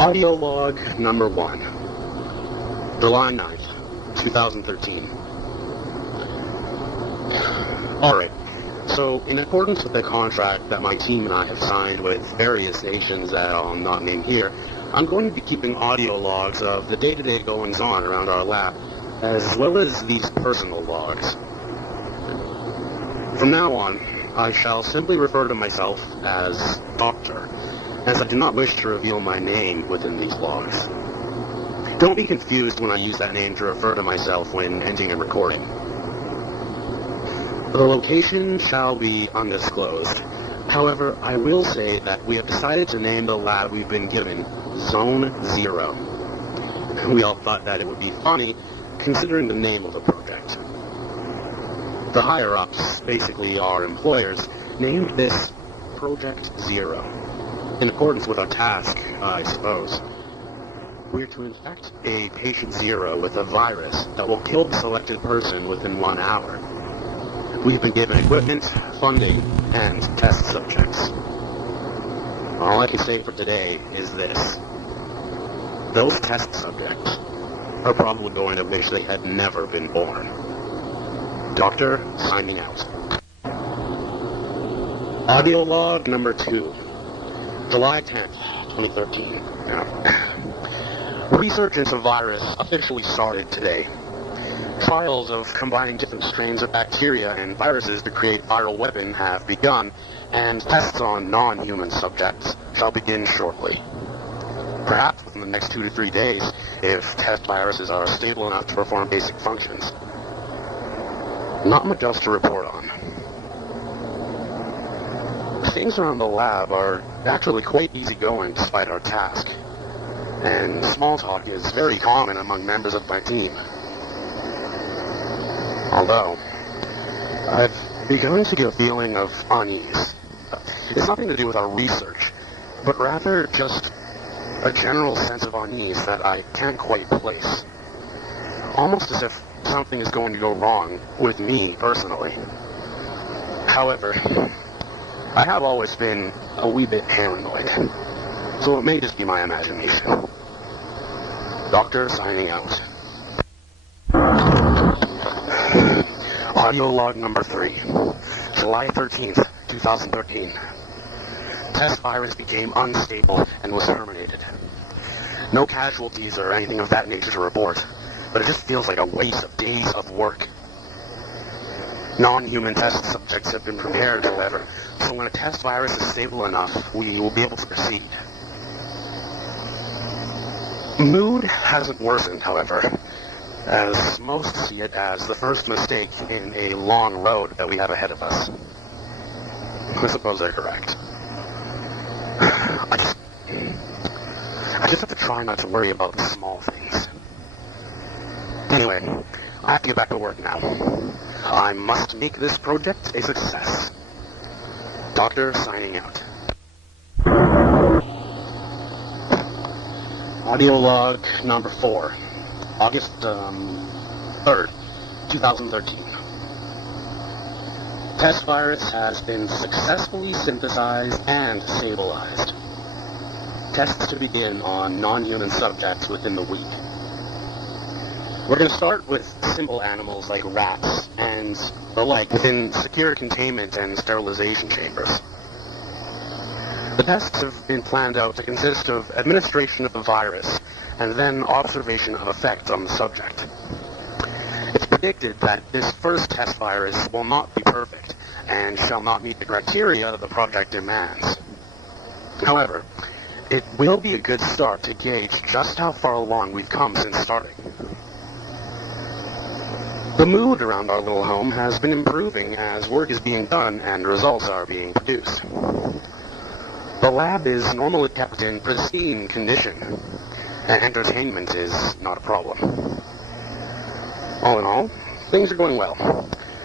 Audio log number 1, July 9th, 2013. Alright, so in accordance with the contract that my team and I have signed with various nations that I'll not name here, I'm going to be keeping audio logs of the day-to-day goings-on around our lab, as well as these personal logs. From now on, I shall simply refer to myself as Doctor, as I do not wish to reveal my name within these logs. Don't be confused when I use that name to refer to myself when ending a recording. The location shall be undisclosed. However, I will say that we have decided to name the lab we've been given Zone 0. We all thought that it would be funny, considering the name of the project. The higher-ups, basically our employers, named this Project 0. In accordance with our task, I suppose. We're to infect a patient 0 with a virus that will kill the selected person within 1 hour. We've been given equipment, funding, and test subjects. All I can say for today is this. Those test subjects are probably going to wish they had never been born. Doctor, signing out. Audio log number 2. July 10th, 2013. Research into virus officially started today. Trials of combining different strains of bacteria and viruses to create viral weapon have begun, and tests on non-human subjects shall begin shortly. Perhaps within the next 2 to 3 days, if test viruses are stable enough to perform basic functions. Not much else to report on. Things around the lab are actually quite easygoing despite our task, and small talk is very common among members of my team. Although, I've begun to get a feeling of unease. It's nothing to do with our research, but rather just a general sense of unease that I can't quite place. Almost as if something is going to go wrong with me personally. However, I have always been a wee bit paranoid, so it may just be my imagination. Doctor signing out. Audio log number 3, July 13th, 2013. Test virus became unstable and was terminated. No casualties or anything of that nature to report, but it just feels like a waste of days of work. Non-human test subjects have been prepared, however, so when a test virus is stable enough, we will be able to proceed. Mood hasn't worsened, however, as most see it as the first mistake in a long road that we have ahead of us. I suppose they're correct. I just have to try not to worry about the small things. Anyway, I have to get back to work now. I must make this project a success. Doctor signing out. Audio log number 4, August 3rd, 2013. Test virus has been successfully synthesized and stabilized. Tests to begin on non-human subjects within the week. We're going to start with simple animals like rats and the like within secure containment and sterilization chambers. The tests have been planned out to consist of administration of the virus and then observation of effect on the subject. It's predicted that this first test virus will not be perfect and shall not meet the criteria the project demands. However, it will be a good start to gauge just how far along we've come since starting. The mood around our little home has been improving as work is being done and results are being produced. The lab is normally kept in pristine condition, and entertainment is not a problem. All in all, things are going well,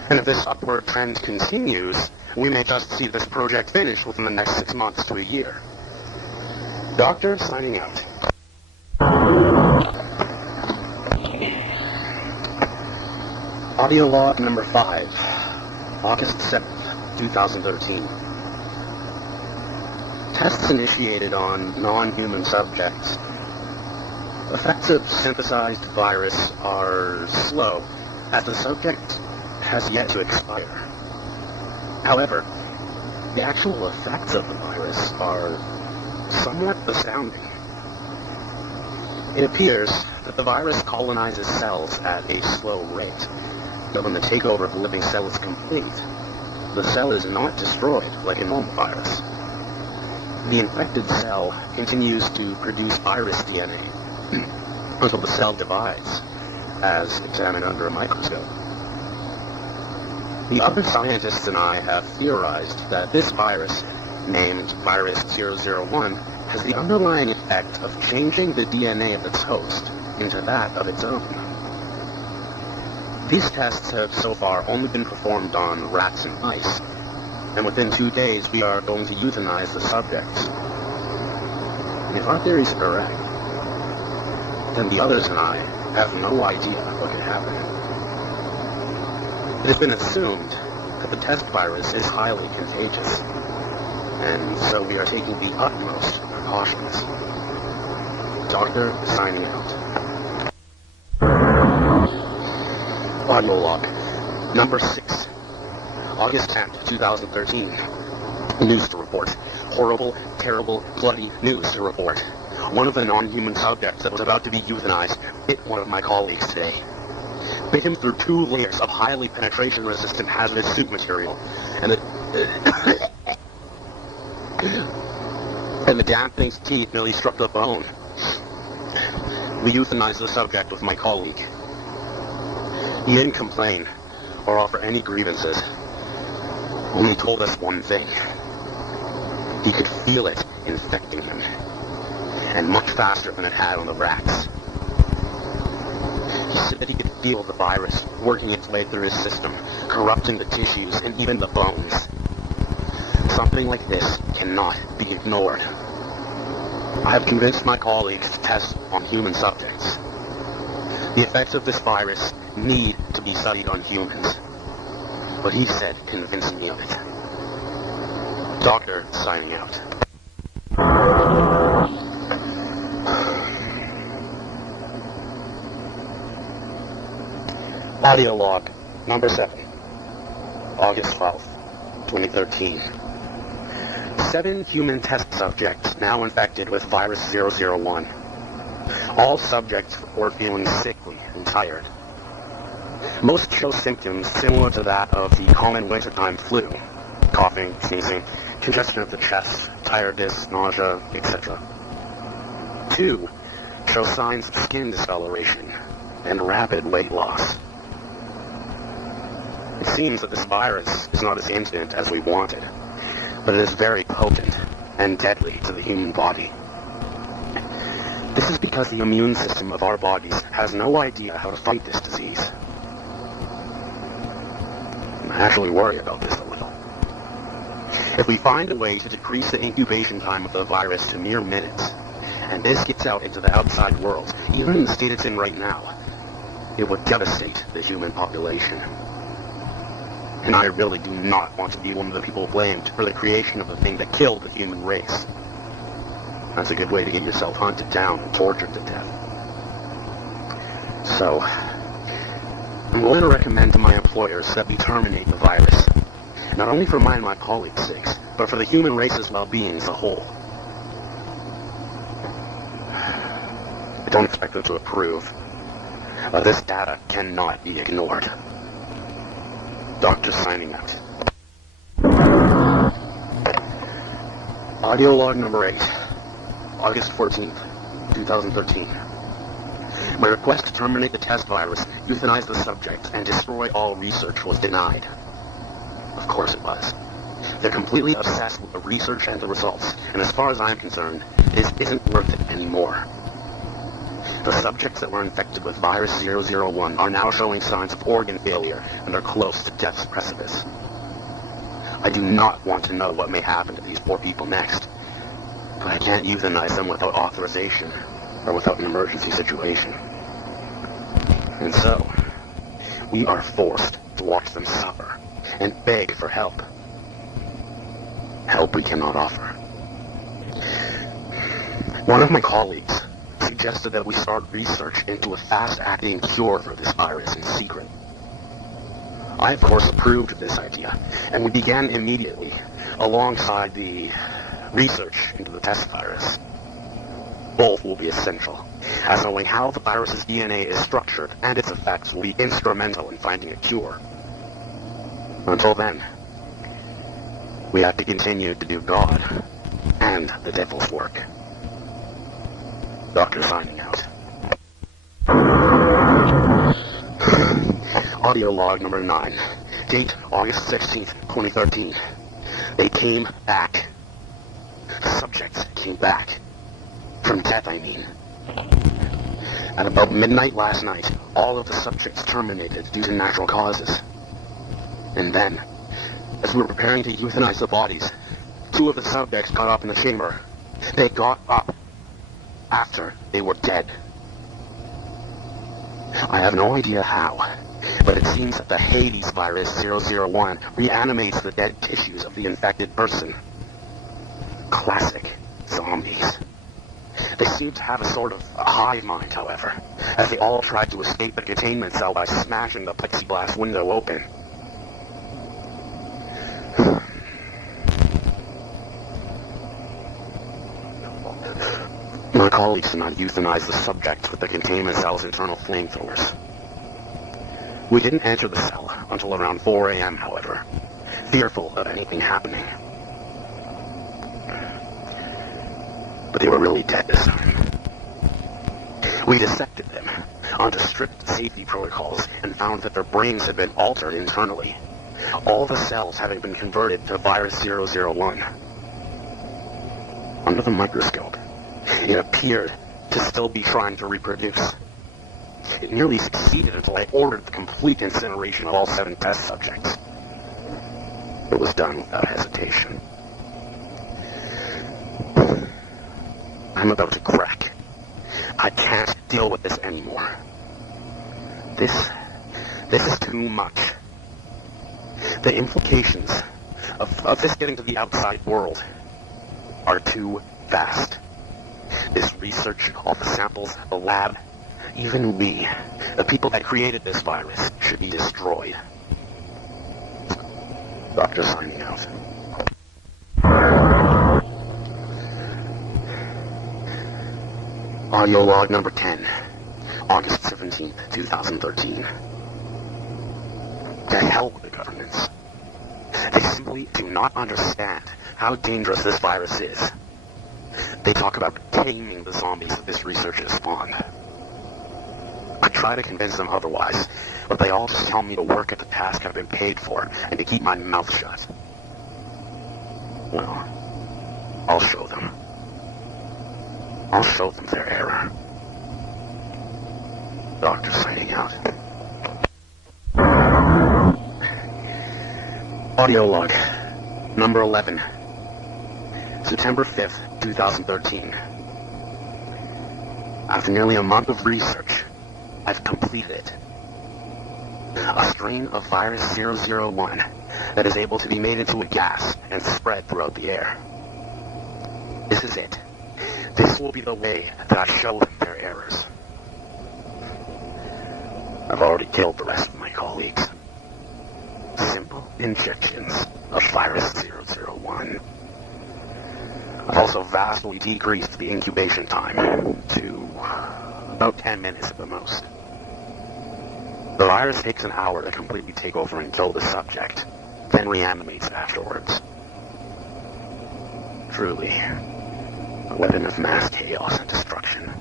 and if this upward trend continues, we may just see this project finished within the next 6 months to a year. Doctor signing out. Audio log number 5, August 7th, 2013. Tests initiated on non-human subjects. Effects of synthesized virus are slow, as the subject has yet to expire. However, the actual effects of the virus are somewhat astounding. It appears that the virus colonizes cells at a slow rate, but when the takeover of the living cell is complete, the cell is not destroyed like a normal virus. The infected cell continues to produce virus DNA until the cell divides, as examined under a microscope. The other scientists and I have theorized that this virus, named Virus 001, has the underlying effect of changing the DNA of its host into that of its own. These tests have so far only been performed on rats and mice, and within 2 days we are going to euthanize the subjects. If our theories are correct, then the others and I have no idea what could happen. It has been assumed that the test virus is highly contagious, and so we are taking the utmost precautions. Doctor signing out. Audio log number 6, August 10th, 2013. News to report. Horrible, terrible, bloody news to report. One of the non-human subjects that was about to be euthanized bit one of my colleagues today. Bit him through 2 layers of highly penetration-resistant hazardous suit material, and the damn thing's teeth nearly struck the bone. We euthanized the subject with my colleague. He didn't complain or offer any grievances. Only told us one thing. He could feel it infecting him, and much faster than it had on the rats. He said that he could feel the virus working its way through his system, corrupting the tissues and even the bones. Something like this cannot be ignored. I have convinced my colleagues to test on human subjects. The effects of this virus need to be studied on humans. But he said convincing me of it. Doctor signing out. Audio log number 7, August 12th, 2013. 7 human test subjects now infected with virus 001. All subjects report feeling sickly and tired. Most show symptoms similar to that of the common wintertime flu: coughing, sneezing, congestion of the chest, tiredness, nausea, etc. 2 show signs of skin discoloration and rapid weight loss. It seems that this virus is not as instant as we wanted, but it is very potent and deadly to the human body. This is because the immune system of our bodies has no idea how to fight this disease. I actually worry about this a little. If we find a way to decrease the incubation time of the virus to mere minutes, and this gets out into the outside world, even in the state it's in right now, it would devastate the human population. And I really do not want to be one of the people blamed for the creation of the thing that killed the human race. That's a good way to get yourself hunted down and tortured to death. So, I'm going to recommend to my employers that we terminate the virus, not only for mine and my colleagues' sakes, but for the human race's well-being as a whole. I don't expect them to approve, but this data cannot be ignored. Doctor signing out. Audio log number 8, August 14th, 2013. My request to terminate the test virus, euthanize the subject, and destroy all research was denied. Of course it was. They're completely obsessed with the research and the results, and as far as I'm concerned, this isn't worth it anymore. The subjects that were infected with virus 001 are now showing signs of organ failure and are close to death's precipice. I do not want to know what may happen to these poor people next, but I can't euthanize them without authorization or without an emergency situation. And so, we are forced to watch them suffer and beg for help. Help we cannot offer. One of my colleagues suggested that we start research into a fast-acting cure for this virus in secret. I, of course, approved of this idea, and we began immediately, alongside the research into the test virus. Both will be essential, as knowing how the virus's DNA is structured and its effects will be instrumental in finding a cure. Until then, we have to continue to do God and the devil's work. Doctor signing out. Audio log number 9. Date August 16th, 2013. They came back. The subjects came back. From death, I mean. At about midnight last night, all of the subjects terminated due to natural causes. And then, as we were preparing to euthanize the bodies, 2 of the subjects got up in the chamber. They got up after they were dead. I have no idea how, but it seems that the Hades virus 001 reanimates the dead tissues of the infected person. Classic zombies. They seem to have a sort of hive mind, however, as they all tried to escape the containment cell by smashing the plexiglass window open. My colleagues did not euthanize the subjects with the containment cell's internal flamethrowers. We didn't enter the cell until around 4 a.m., however, fearful of anything happening. But they were really dead this time. We dissected them under strict safety protocols and found that their brains had been altered internally, all the cells having been converted to virus 001. Under the microscope, it appeared to still be trying to reproduce. It nearly succeeded until I ordered the complete incineration of all 7 test subjects. It was done without hesitation. I'm about to crack. I can't deal with this anymore. This is too much. The implications of this getting to the outside world are too vast. This research, all the samples, the lab, even we, the people that created this virus, should be destroyed. Doctor signing out. Audio log number 10, August 17th, 2013. To hell with the governments. They simply do not understand how dangerous this virus is. They talk about taming the zombies that this research has spawned. I try to convince them otherwise, but they all just tell me to work at the task I've been paid for and to keep my mouth shut. Well, I'll show them. I'll show them their error. Doctor signing out. Audio log number 11, September 5th, 2013. After nearly a month of research, I've completed it. A strain of virus 001 that is able to be made into a gas and spread throughout the air. This is it. This will be the way that I show them their errors. I've already killed the rest of my colleagues. Simple injections of virus 001. I've also vastly decreased the incubation time to about 10 minutes at the most. The virus takes an hour to completely take over and kill the subject, then reanimates afterwards. Truly, a weapon of mass chaos and destruction.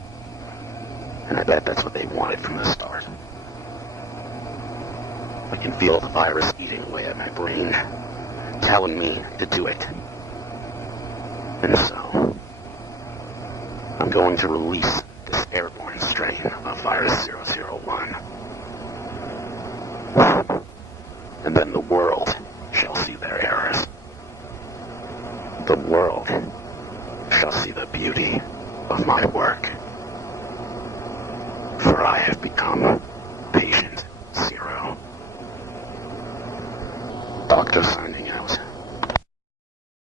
And I bet that's what they wanted from the start. I can feel the virus eating away at my brain, telling me to do it. And so, I'm going to release this airborne strain of virus 001. And then the world shall see their errors. The world shall see the beauty of my work. For I have become patient 0. Doctor signing